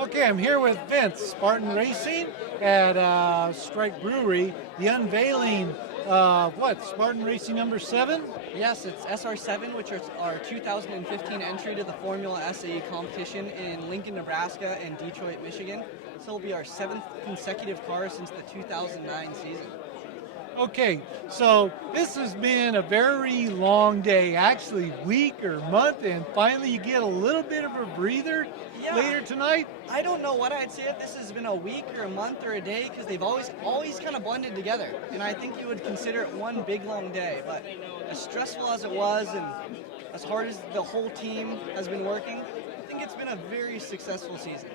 Okay, I'm here with Vince, Spartan Racing at Strike Brewery. The unveiling of Spartan Racing number 7? Yes, it's SR7, which is our 2015 entry to the Formula SAE competition in Lincoln, Nebraska and Detroit, Michigan. This will be our 7th consecutive car since the 2009 season. Okay, so this has been a very long day, actually week or month, and finally you get a little bit of a breather later tonight. I don't know what I'd say if this has been a week or a month or a day, because they've always kind of blended together, and I think you would consider it one big long day. But as stressful as it was, and as hard as the whole team has been working, I think it's been a very successful season.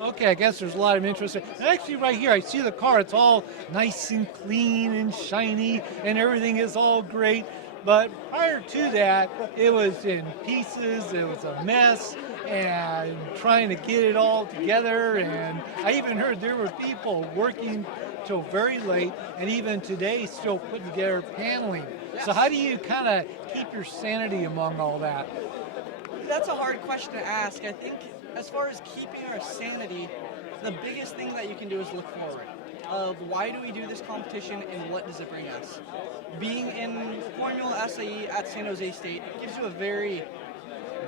Okay, I guess there's a lot of interest. And actually, right here, I see the car. It's all nice and clean and shiny, and everything is all great. But prior to that, it was in pieces. It was a mess, and trying to get it all together. And I even heard there were people working till very late, and even today still putting together paneling. So how do you kind of keep your sanity among all that? That's a hard question to ask. I think as far as keeping our sanity, the biggest thing that you can do is look forward. Why do we do this competition and what does it bring us? Being in Formula SAE at San Jose State gives you a very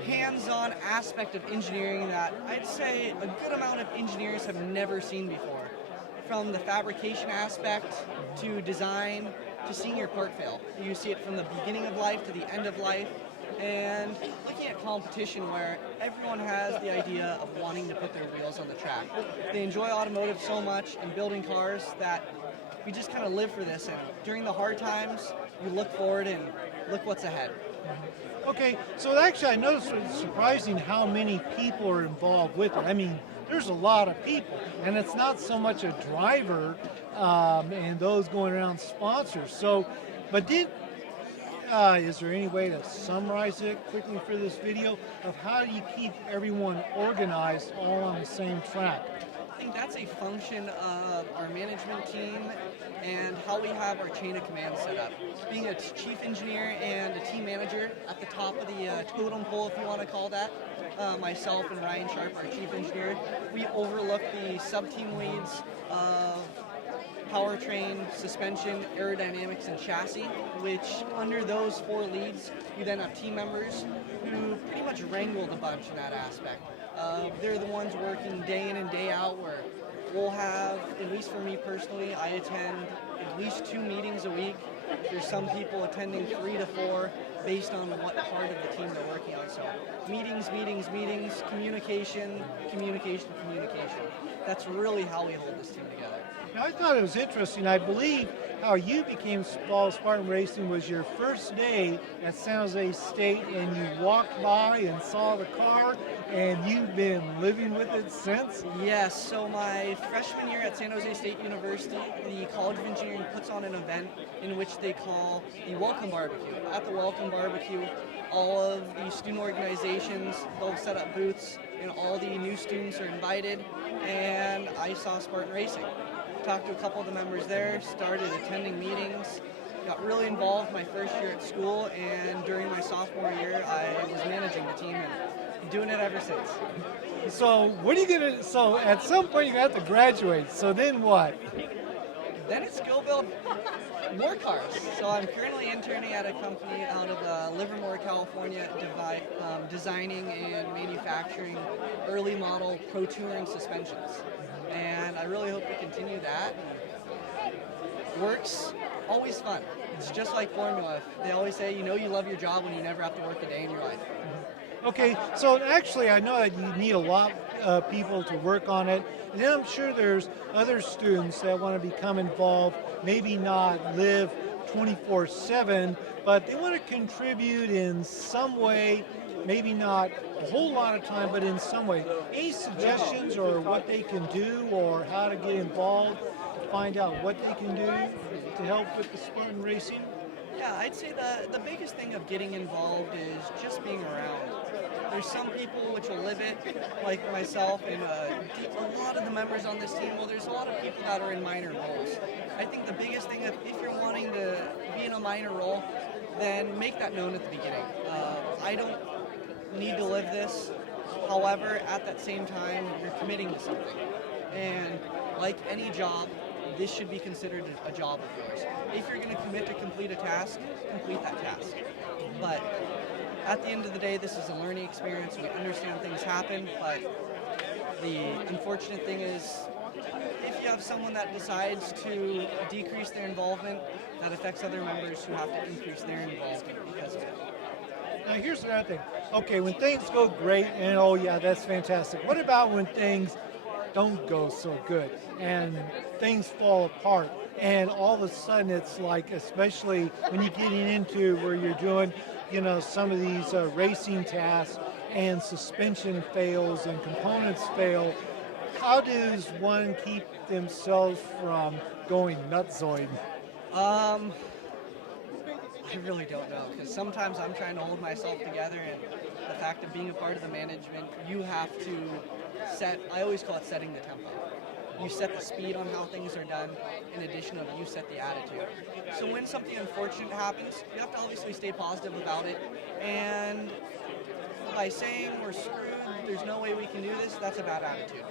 hands-on aspect of engineering that I'd say a good amount of engineers have never seen before. From the fabrication aspect to design to seeing your part fail. You see it from the beginning of life to the end of life. And looking at competition where everyone has the idea of wanting to put their wheels on the track. They enjoy automotive so much and building cars that we just kind of live for this. And during the hard times, you look forward and look what's ahead. Okay, so actually I noticed it's surprising how many people are involved with it. I mean, there's a lot of people, and it's not so much a driver and those going around sponsors. So, but is there any way to summarize it quickly for this video of how do you keep everyone organized all on the same track? I think that's a function of our management team and how we have our chain of command set up. Being a chief engineer and a team manager at the top of the totem pole, if you want to call that, myself and Ryan Sharp, our chief engineer, we overlook the sub-team leads of powertrain, suspension, aerodynamics, and chassis, which under those 4 leads, you then have team members who pretty much wrangle the bunch in that aspect. They're the ones working day in and day out where we'll have, at least for me personally, I attend at least 2 meetings a week. There's some people attending 3 to 4 based on what part of the team they're working on. So meetings, communication. That's really how we hold this team together. Now, I thought it was interesting. I believe how you became involved in Spartan Racing was your first day at San Jose State, and you walked by and saw the car, and you've been living with it since? Yes, so my freshman year at San Jose State University, the College of Engineering puts on an event in which they call the Welcome Barbecue. At the Welcome Barbecue, all of the student organizations, they'll set up booths, and all the new students are invited, and I saw Spartan Racing. Talked to a couple of the members there, started attending meetings, got really involved my first year at school, and during my sophomore year, I was managing the team and doing it ever since. So what are you gonna? So at some point you have to graduate. So then what? Then it's go build more cars. So I'm currently interning at a company out of Livermore, California, designing and manufacturing early model pro touring suspensions. And I really hope to continue that. Work's always fun. It's just like Formula. They always say, you know you love your job when you never have to work a day in your life. Okay, so actually I know that you need a lot of people to work on it, and then I'm sure there's other students that want to become involved, maybe not live 24/7, but they want to contribute in some way, maybe not a whole lot of time, but in some way. Any suggestions or what they can do or how to get involved, to find out what they can do to help with the Spartan Racing? Yeah, I'd say the biggest thing of getting involved is just being around. There's some people which will live it, like myself, and a lot of the members on this team, well, there's a lot of people that are in minor roles. I think the biggest thing, if you're wanting to be in a minor role, then make that known at the beginning. I don't need to live this. However, at that same time, you're committing to something. And like any job, this should be considered a job of yours. If you're going to commit to complete a task, complete that task. But at the end of the day, this is a learning experience. We understand things happen, but the unfortunate thing is if you have someone that decides to decrease their involvement, that affects other members who have to increase their involvement because of it. Now here's another thing. Okay, when things go great, and oh yeah, that's fantastic. What about when things don't go so good and things fall apart? And all of a sudden, it's like, especially when you're getting into where you're doing, some of these racing tasks, and suspension fails and components fail. How does one keep themselves from going nutsoid? I really don't know, because sometimes I'm trying to hold myself together, and the fact of being a part of the management, you have to I always call it setting the tempo. You set the speed on how things are done, in addition to you set the attitude. So when something unfortunate happens, you have to obviously stay positive about it, and by saying we're screwed, there's no way we can do this, that's a bad attitude.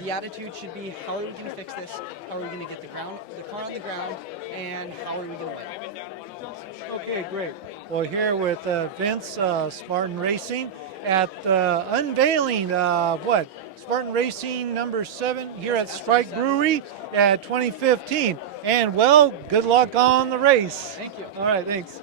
The attitude should be, how are we going to fix this? How are we going to get the car on the ground? And how are we going to win? Okay, great. Well, here with Vince, Spartan Racing, at unveiling, Spartan Racing number 7 here at Strike Brewery at 2015. And, well, good luck on the race. Thank you. All right, thanks.